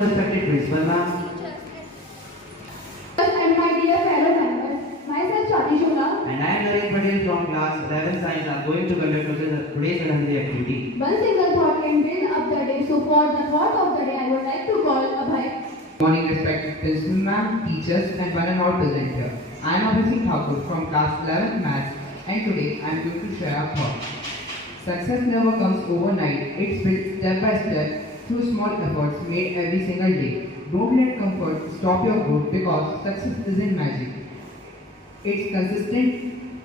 Respected principal ma'am, And my dear fellow members, myself Chati Shula. and I am Naren Patel from class 11 science. I am going to conduct today's assembly activity. One single thought can build up the day. So for the thought of the day, I would like to call Abhay. Good morning, respected principal ma'am, teachers, and one and all present here. I am Abhishek Thakur from class 11 maths, and today I am going to share a thought. Success never comes overnight. It's built step by step through small efforts made every single day. Don't let comfort stop your growth because success isn't magic. It's consistent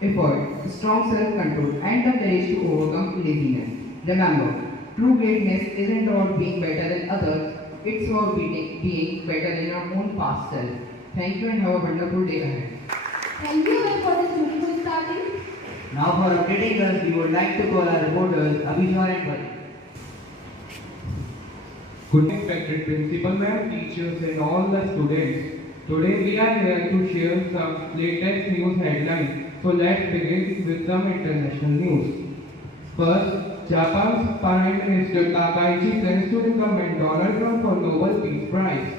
effort, strong self-control, and the courage to overcome laziness. Remember, true greatness isn't about being better than others, it's about being better than your own past self. Thank you and have a wonderful day ahead. Thank you very for this beautiful starting. Now for updating us, we would like to call our reporters Abhishek and Patel. Good morning, respected principal ma'am, teachers and all the students. Today we are here to share some latest news headlines. So let's begin with some international news. First, Japan's Prime Minister Takaichi plans to recommend Donald Trump for Nobel Peace Prize.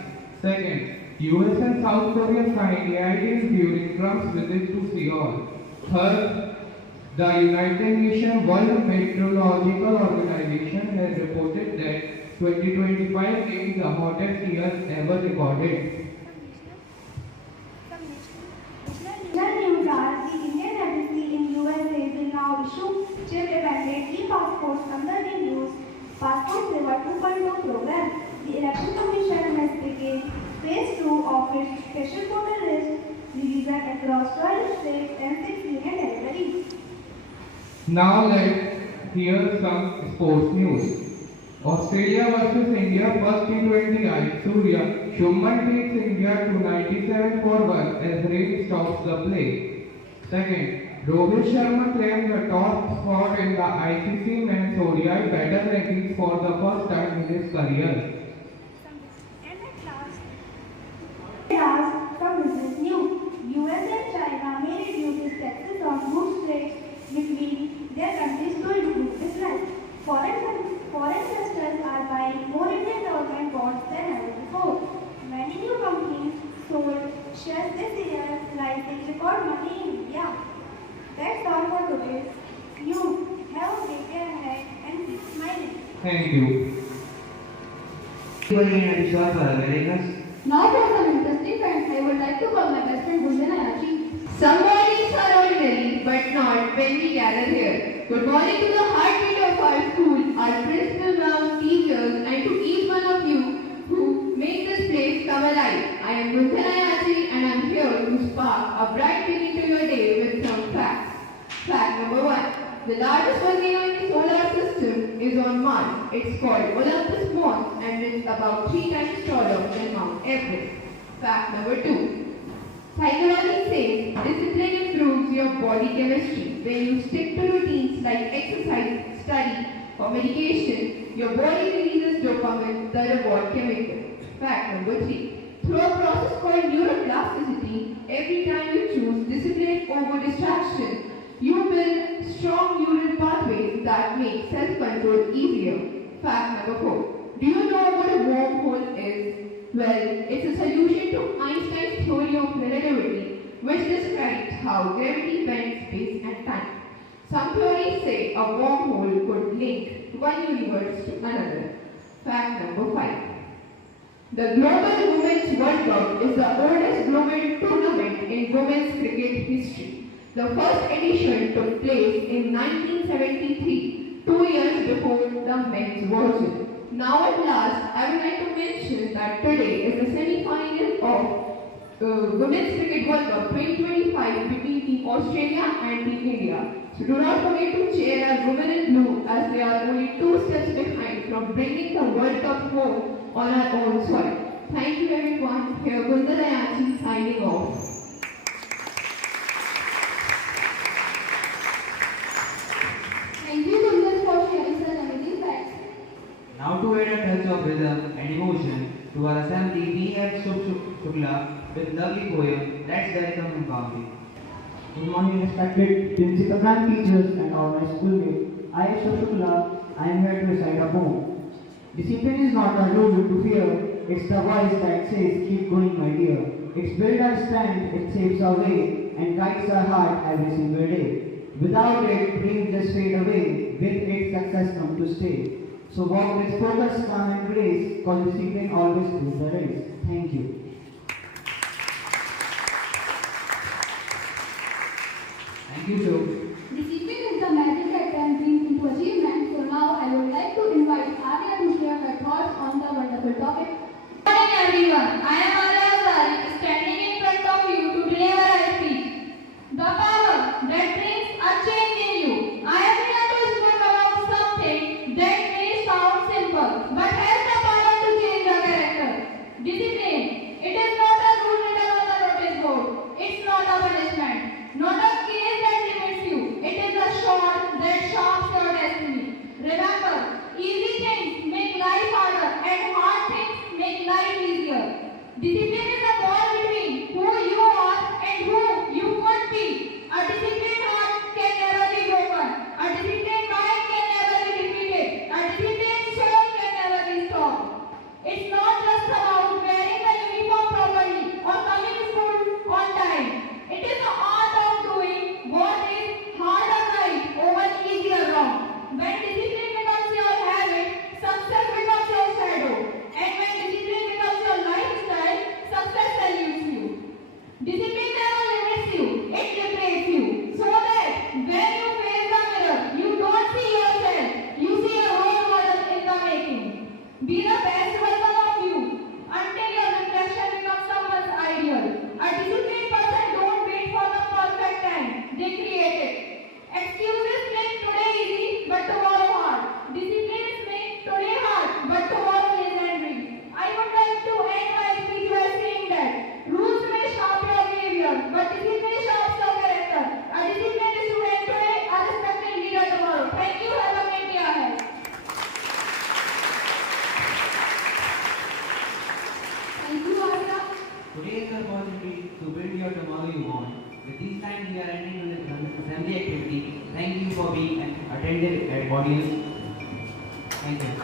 Second, US and South Korea signed AI deals during Trump's visit to Seoul. Third, the United Nations World Meteorological Organization has reported that 2025 is the hottest year ever recorded. National news are the Indian Embassy in USA will now issue chip-dependent e-passports under the new Passport Seva 2.0 program. The Election Commission has begun phase 2 of its special voter list revision across 12 states and 6 union territories. Now let's hear some sports news. Australia versus India first T20I Surya Shuman takes India to 97 for 1 as rain stops the play. Second, Rohit Sharma claimed the top spot in the ICC men's ODI battle rankings for the first time in his career. And at last, some business news. US and China may reduce its taxes on goods trade between their countries to improve business. Foreign investors are buying more Indian government bonds than ever before. Many new companies sold shares this year, rising record money in India. That's all for today's news. Have a great day ahead and keep smiling. Thank you. Thank you and Abhishek for availing us. Now for some interesting facts, I would like to call my best friend Gunjan. Some mornings are ordinary, but not when we gather here. Good morning to the heartbeat of our school, our principal, ma'am, teachers, and to each one of you who make this place come alive. I am Gunjan and I am here to spark a bright beginning to your day with some facts. Fact number 1. The largest volcano in the solar system is on Mars. It's called Olympus Mons and it's about 3 times taller than Mount Everest. Fact number 2. Psychology says discipline improves your body chemistry. When you stick to routines like exercise, study, or medication, your body releases dopamine, the reward chemical. Fact number 3. Through a process called neuroplasticity, every time you choose discipline over distraction, you build strong neural pathways that make self-control easier. Fact number 4. Do you know what a wormhole is? Well, it's a solution to Einstein's theory of relativity, which describes how gravity bends space and time. Some theories say a wormhole could link one universe to another. Fact number 5. The Global Women's World Cup is the oldest global tournament in women's cricket history. The first edition took place in 1973, 2 years before the men's version. Now at last, I would like to mention that today is the semi-final of Women's Cricket World Cup 2025 between Team Australia and Team India. So do not forget to cheer our women in blue as they are only 2 steps behind from bringing the World Cup home on our own soil. Thank you everyone. Here Gunjan signing off. Thank you Gunjan for sharing such amazing facts. Now to add a touch of rhythm and emotion to our assembly, we have Shukla with lovely poem. Let's welcome him calmly. Good morning, respected principal and teachers and all my schoolmates. I am Shukla. I am here to recite a poem. Discipline is not a rule to fear, it's the voice that says, keep going, my dear. It's built our strength, it saves our way, and guides our heart every single day. Without it, dreams just fade away, with it, success comes to stay. So walk with focus, calm, and grace, cause discipline always wins the race. Thank you. Thank you, Shubh. Discipline is the magic that turns dreams into achievement. So now I would like to invite Arya to share her thoughts on the wonderful topic. Good morning everyone. I am Arya Azari, standing in front of you to deliver a speech. The power that brings a change in you. I am here to speak about something that may sound simple, but has the power to change the character. Discipline. It is not a rule written on the notice board. It's not a punishment. Not a case that limits you. It is a sword that sharps your destiny. Remember, easy things make life harder and hard things make life easier. Discipline is a ball between who you are and who you could be. A disciplined heart can never be broken. A disciplined mind can never be defeated. A disciplined soul can never be stopped. It's not just about wearing the uniform properly or coming to school on time. It is the art of doing what is hard or right over easy or wrong. When discipline becomes your habit, success becomes your shadow. And when discipline becomes your lifestyle, success salutes you. Discipline never limits you, it liberates you. So that when you face the mirror, you don't see yourself, you see a role model in the making. Be the best version of you until your reflection becomes someone's ideal. A disciplined person don't wait for the perfect time, they create it. Excuses make today easy but tomorrow hard. Disciplines make today hard but tomorrow legendary. I would like to end my speech by saying that rules may shape your behavior but discipline shapes your character. A disciplined student today, a respected leader tomorrow. Thank you. Have a great day ahead. Thank you, Arya. Today is the opportunity to build your tomorrow you want. With these lines, we are ending the assembly activity. Thank you for being an attentive audience. Thank you.